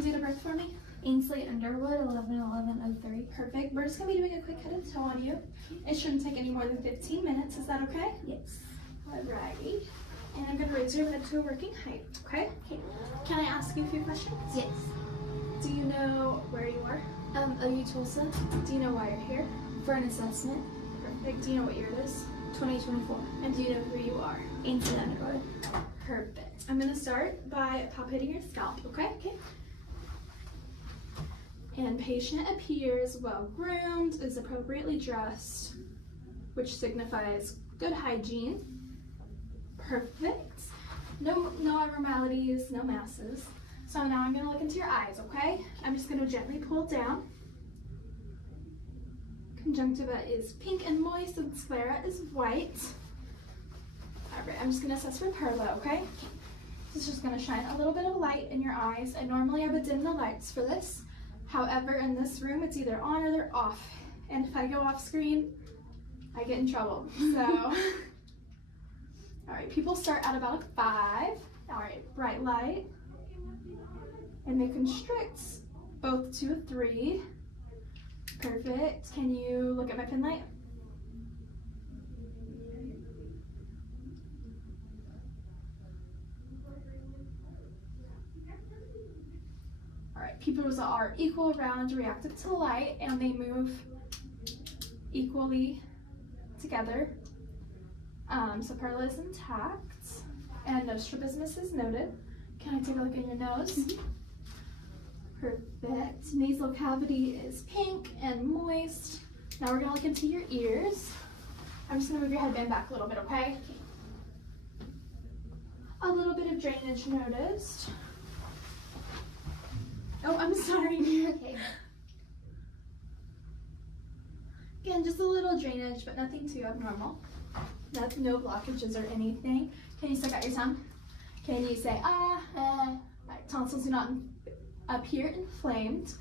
and date of birth for me? Ainsley Underwood, 11/11/03. Perfect. We're just going to be doing a quick head and toe on you. It shouldn't take any more than 15 minutes. Is that okay? Yes. Alrighty. And I'm going to raise your head to a working height, okay? Okay. Can I ask you a few questions? Yes. Do you know where you are? OU Tulsa Do you know why you're here? for an assessment. Perfect. Do you know what year it is? 2024. And do you know who you are? Ainsley Underwood. Perfect. I'm going to start by palpating your scalp, okay? Okay. And patient appears well groomed, is appropriately dressed, which signifies good hygiene. Perfect. No abnormalities, no masses. So now I'm going to look into your eyes, okay? I'm just going to gently pull down. Conjunctiva is pink and moist, and sclera is white. All right, I'm just going to assess for perla, okay? This is just going to shine a little bit of light in your eyes, and normally I would dim the lights for this. However, in this room, it's either on or they're off. And if I go off screen, I get in trouble. So, all right, people start at about a 5. All right, bright light. And they constrict both to a 3. Perfect. Can you look at my pin light? All right, pupils are equal, round, reactive to light, and they move equally together. So perla is intact, and no strabismus is noted. Can I take a look at your nose? Mm-hmm. Perfect. Nasal cavity is pink and moist. Now we're gonna look into your ears. I'm just gonna move your headband back a little bit, okay? A little bit of drainage noticed. Oh, I'm sorry. Okay. Again, just a little drainage, but nothing too abnormal. That's no blockages or anything. Can you stick out your tongue? Can you say ah? Right, tonsils do not appear inflamed,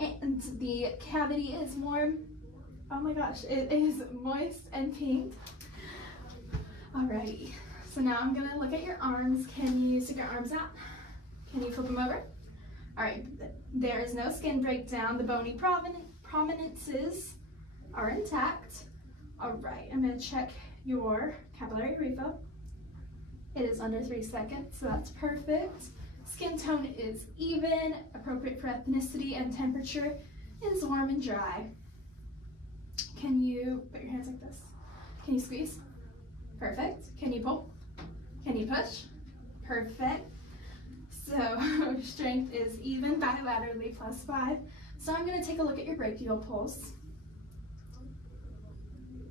and the cavity is warm. Oh my gosh, it is moist and pink. Alrighty, so now I'm gonna look at your arms. Can you stick your arms out? Can you flip them over? Alright, there is no skin breakdown. The bony prominences are intact. Alright, I'm gonna check your capillary refill. It is under 3 seconds, so that's perfect. Skin tone is even, appropriate for ethnicity, and temperature is warm and dry. Can you put your hands like this? Can you squeeze? Perfect. Can you pull? Can you push? Perfect. So strength is even bilaterally +5. So I'm going to take a look at your brachial pulse.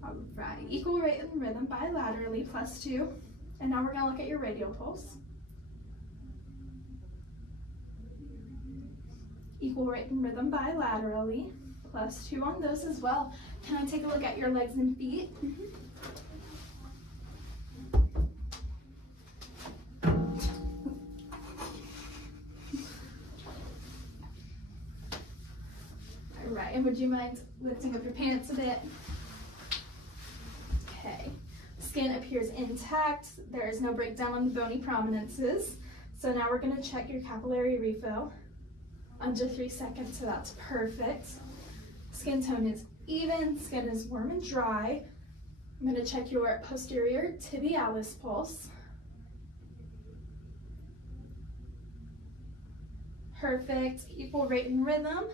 All right, equal rate and rhythm bilaterally +2. And now we're going to look at your radial pulse. Equal rate and rhythm bilaterally, +2 on those as well. Can I take a look at your legs and feet? Mm-hmm. All right, and would you mind lifting up your pants a bit? Okay. Skin appears intact. There is no breakdown on the bony prominences. So now we're going to check your capillary refill. Under 3 seconds, so that's perfect. Skin tone is even, skin is warm and dry. I'm going to check your posterior tibialis pulse. Perfect, equal rate and rhythm.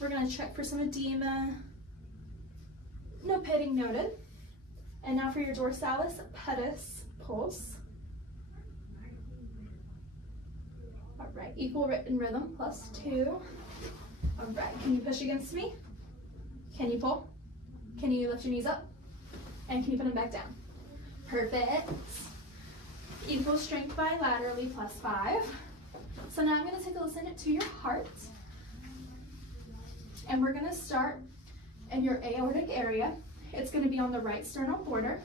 We're going to check for some edema. No pitting noted. And now for your dorsalis pedis pulse. All right, equal rate and rhythm +2. All right, can you push against me? Can you pull? Can you lift your knees up? And can you put them back down? Perfect. Equal strength bilaterally +5. So now I'm going to take a listen to your heart. And we're going to start in your aortic area. It's going to be on the right sternal border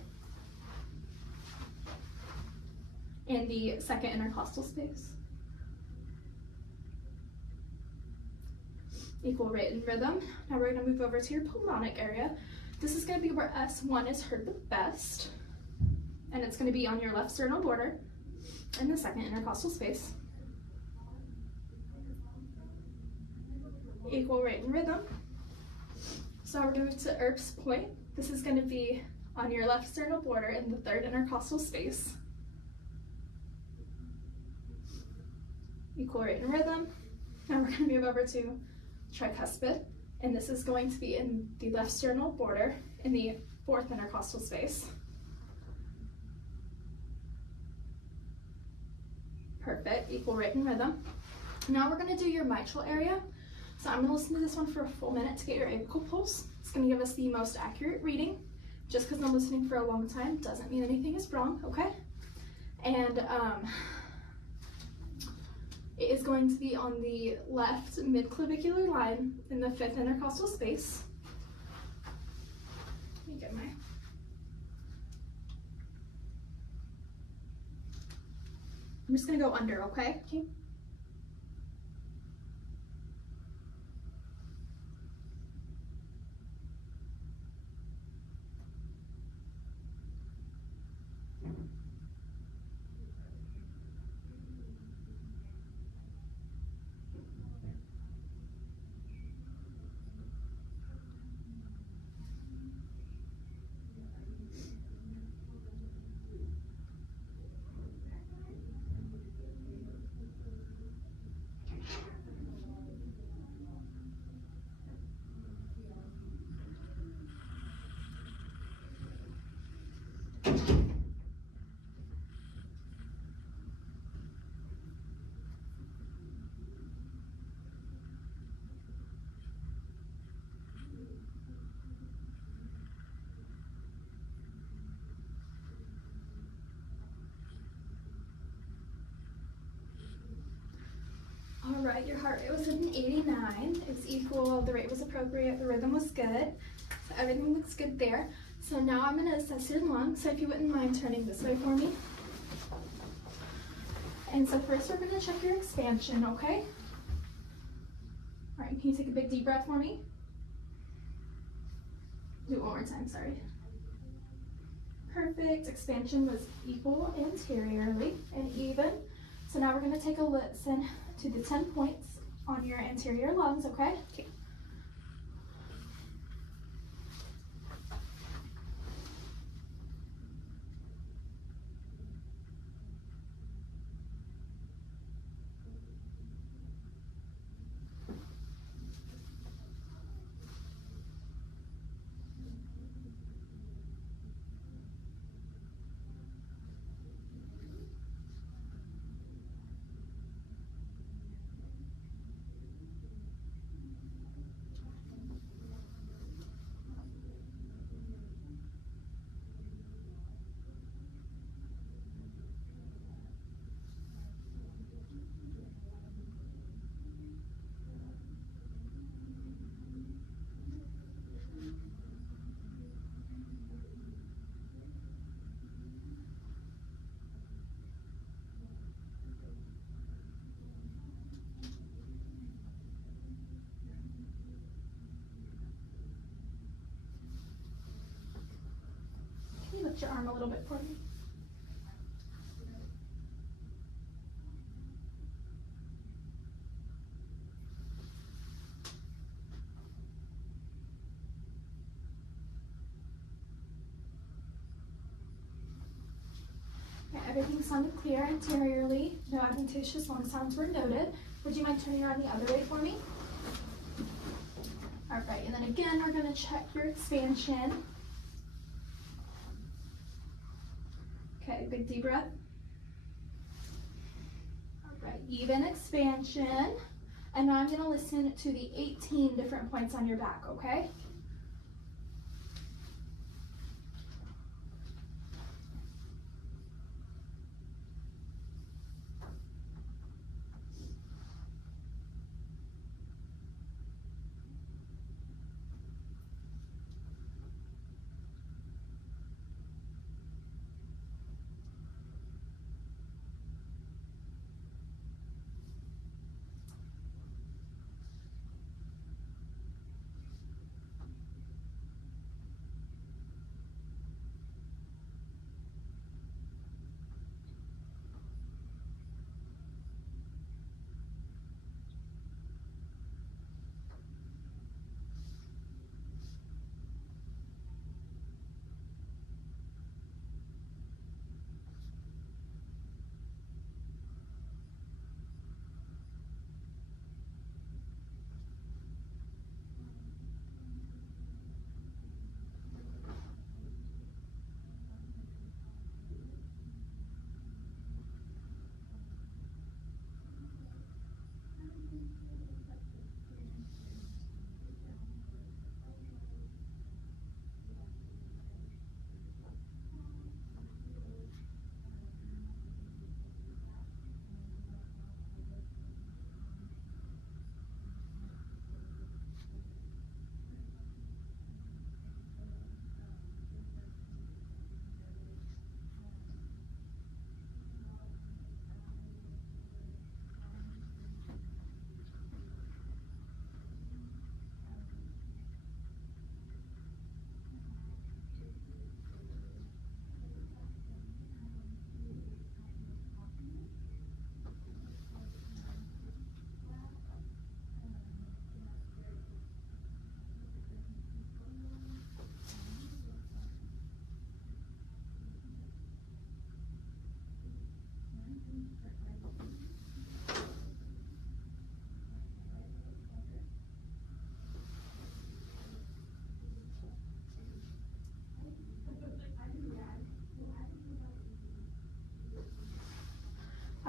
in the second intercostal space. Equal rate and rhythm. Now we're going to move over to your pulmonic area. This is going to be where S1 is heard the best. And it's going to be on your left sternal border in the second intercostal space. equal rate and rhythm. So now we're going to move to Earp's point. This is going to be on your left sternal border in the third intercostal space. Equal rate and rhythm. Now we're going to move over to tricuspid, and this is going to be in the left sternal border in the fourth intercostal space. Perfect, equal rate and rhythm. Now we're going to do your mitral area. So I'm going to listen to this one for a full minute to get your apical pulse. It's going to give us the most accurate reading. Just because I'm listening for a long time doesn't mean anything is wrong, okay? And it is going to be on the left midclavicular line in the fifth intercostal space. Let me get my... I'm just going to go under, okay? All right, your heart rate was at an 89. It was equal, the rate was appropriate, the rhythm was good. So everything looks good there. So now I'm gonna assess your lungs. So if you wouldn't mind turning this way for me. And so first we're gonna check your expansion, okay? All right, can you take a big deep breath for me? Do it one more time, sorry. Perfect, expansion was equal anteriorly and even. So now we're gonna take a listen to the 10 points on your anterior lungs, okay? Okay. Can you lift your arm a little bit for me? Okay, everything sounded clear anteriorly. No adventitious lung sounds were noted. Would you mind turning around the other way for me? All right, and then again, we're gonna check your expansion. Okay, big deep breath. All right, even expansion. And now I'm gonna listen to the 18 different points on your back, okay?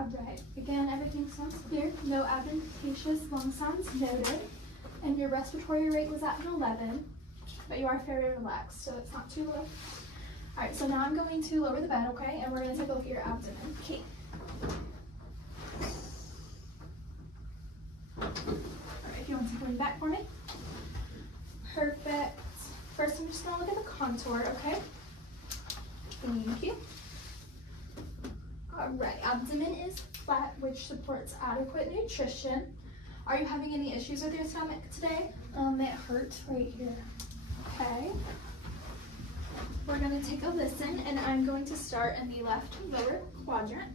Alright, again, everything sounds clear. No adventitious lung sounds noted. And your respiratory rate was at an 11, but you are fairly relaxed, so it's not too low. Alright, so now I'm going to lower the bed, okay? And we're going to take a look at your abdomen. Okay. Alright, if you want to go back for me. Perfect. First, I'm just going to look at the contour, okay? Thank you. Alright, abdomen is flat, which supports adequate nutrition. Are you having any issues with your stomach today? It hurts right here. Okay. We're going to take a listen, and I'm going to start in the left lower quadrant.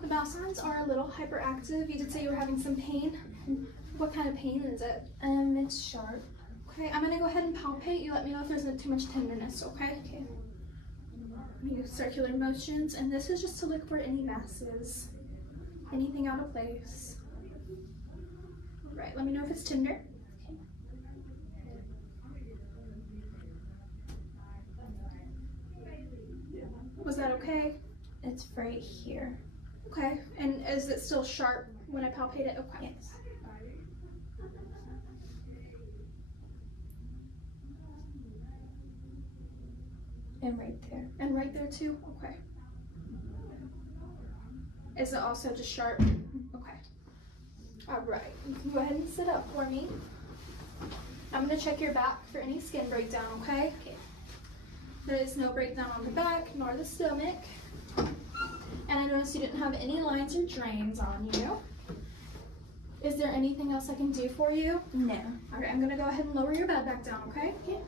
The bowel sounds are a little hyperactive. You did say you were having some pain. What kind of pain is it? It's sharp. Okay, I'm gonna go ahead and palpate. You let me know if there's too much tenderness, okay? Okay. Use circular motions, and this is just to look for any masses, anything out of place. Right, let me know if it's tender. Was that okay? It's right here. Okay, and is it still sharp when I palpate it? Okay. Yes. And right there. And right there too? Okay. Is it also just sharp? Okay. Alright, you can go ahead and sit up for me. I'm going to check your back for any skin breakdown, okay? Okay. There is no breakdown on the back nor the stomach. And I noticed you didn't have any lines or drains on you. Is there anything else I can do for you? No. Alright, I'm going to go ahead and lower your bed back down, okay? Okay.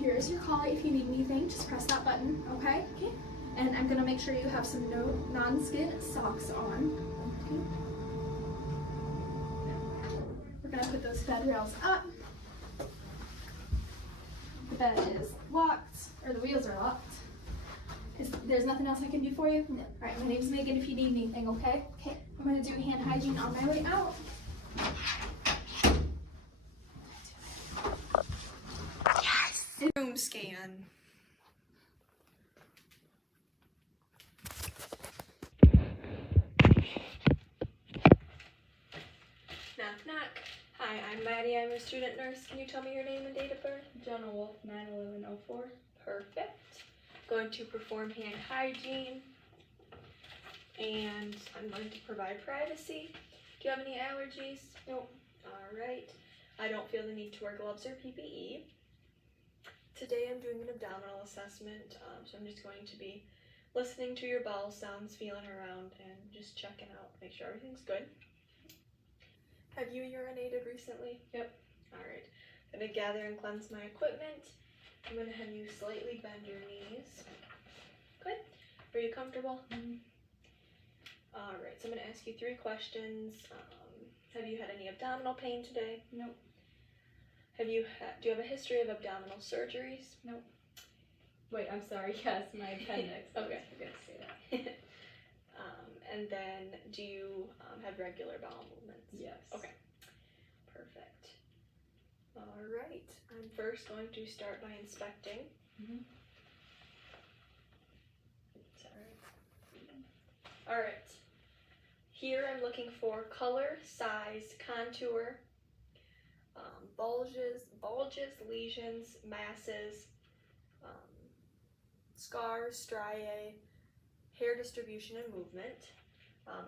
Here's your collar. If you need anything, just press that button, okay? Okay. And I'm gonna make sure you have some non-skin socks on. Okay. We're gonna put those bed rails up. The bed is locked, or the wheels are locked. There's nothing else I can do for you? No. Alright, my name's Megan if you need anything, okay? Okay. I'm gonna do hand hygiene on my way out. Room scan. Knock, knock. Hi, I'm Maddie. I'm a student nurse. Can you tell me your name and date of birth? Jonah Wolf, 9/11/04. Perfect. Going to perform hand hygiene. And I'm going to provide privacy. Do you have any allergies? Nope. Alright. I don't feel the need to wear gloves or PPE. Today I'm doing an abdominal assessment, so I'm just going to be listening to your bowel sounds, feeling around, and just checking out, make sure everything's good. Have you urinated recently? Yep. Alright. I'm going to gather and cleanse my equipment. I'm going to have you slightly bend your knees. Good. Are you comfortable? Mm-hmm. Alright, so I'm going to ask you 3 questions. Have you had any abdominal pain today? Nope. Do you have a history of abdominal surgeries? Nope. Wait, I'm sorry. Yes, my appendix. Okay. I forgot to say that. And then, do you have regular bowel movements? Yes. Okay. Perfect. Alright, I'm first going to start by inspecting. Mhm. Alright. Here I'm looking for color, size, contour, bulges, lesions, masses, scars, striae, hair distribution and movement.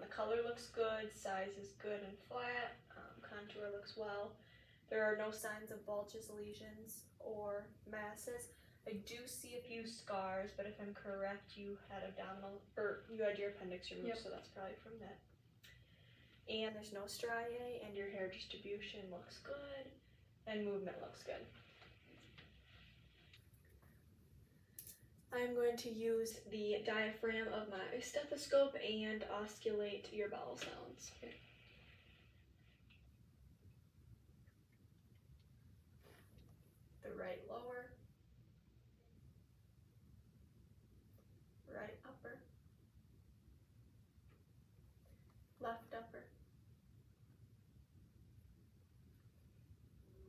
The color looks good, size is good and flat, contour looks well. There are no signs of bulges, lesions, or masses. I do see a few scars, but if I'm correct, you had you had your appendix removed, Yep. so that's probably from that. And there's no striae, and your hair distribution looks good, and movement looks good. I'm going to use the diaphragm of my stethoscope and osculate your bowel sounds. Okay. The right lower, right upper, left upper,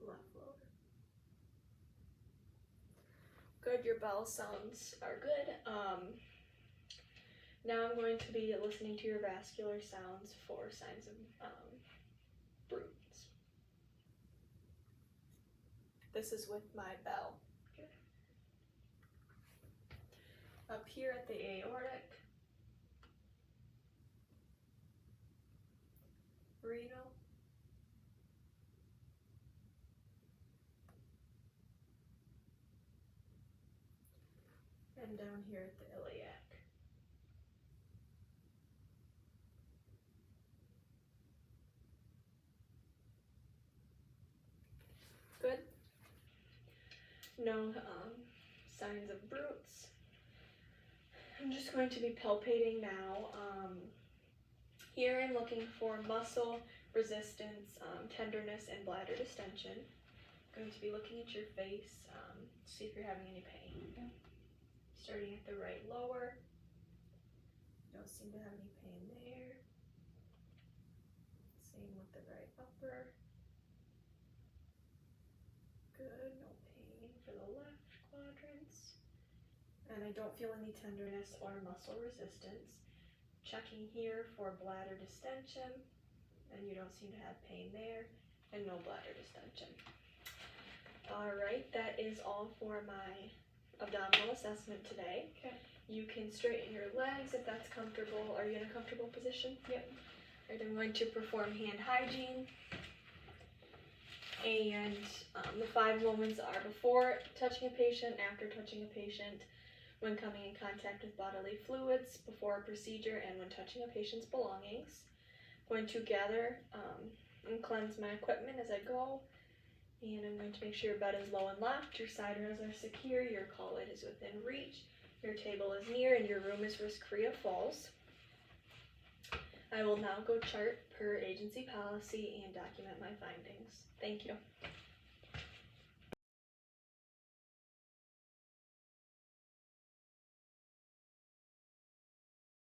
left lower. Good, your bowel sounds are good. Now I'm going to be listening to your vascular sounds for signs of bruits. This is with my bell. Okay. Up here at the aortic, renal, and down here at the iliac. Good. No signs of bruits. I'm just going to be palpating now. Here I'm looking for muscle resistance, tenderness, and bladder distension. I'm going to be looking at your face, see if you're having any pain. Okay. Starting at the right lower. Don't seem to have any pain there. Same with the right upper. Good, no pain for the left quadrants. And I don't feel any tenderness or muscle resistance. Checking here for bladder distension, and you don't seem to have pain there, and no bladder distension. Alright, that is all for my abdominal assessment today. Okay. You can straighten your legs if that's comfortable. Are you in a comfortable position? Yep. Alright, I'm going to perform hand hygiene. And the 5 moments are before touching a patient, after touching a patient, when coming in contact with bodily fluids, before a procedure, and when touching a patient's belongings. I'm going to gather and cleanse my equipment as I go. And I'm going to make sure your bed is low and locked, your side rails are secure, your call light is within reach, your table is near, and your room is risk-free of falls. I will now go chart per agency policy and document my findings. Thank you.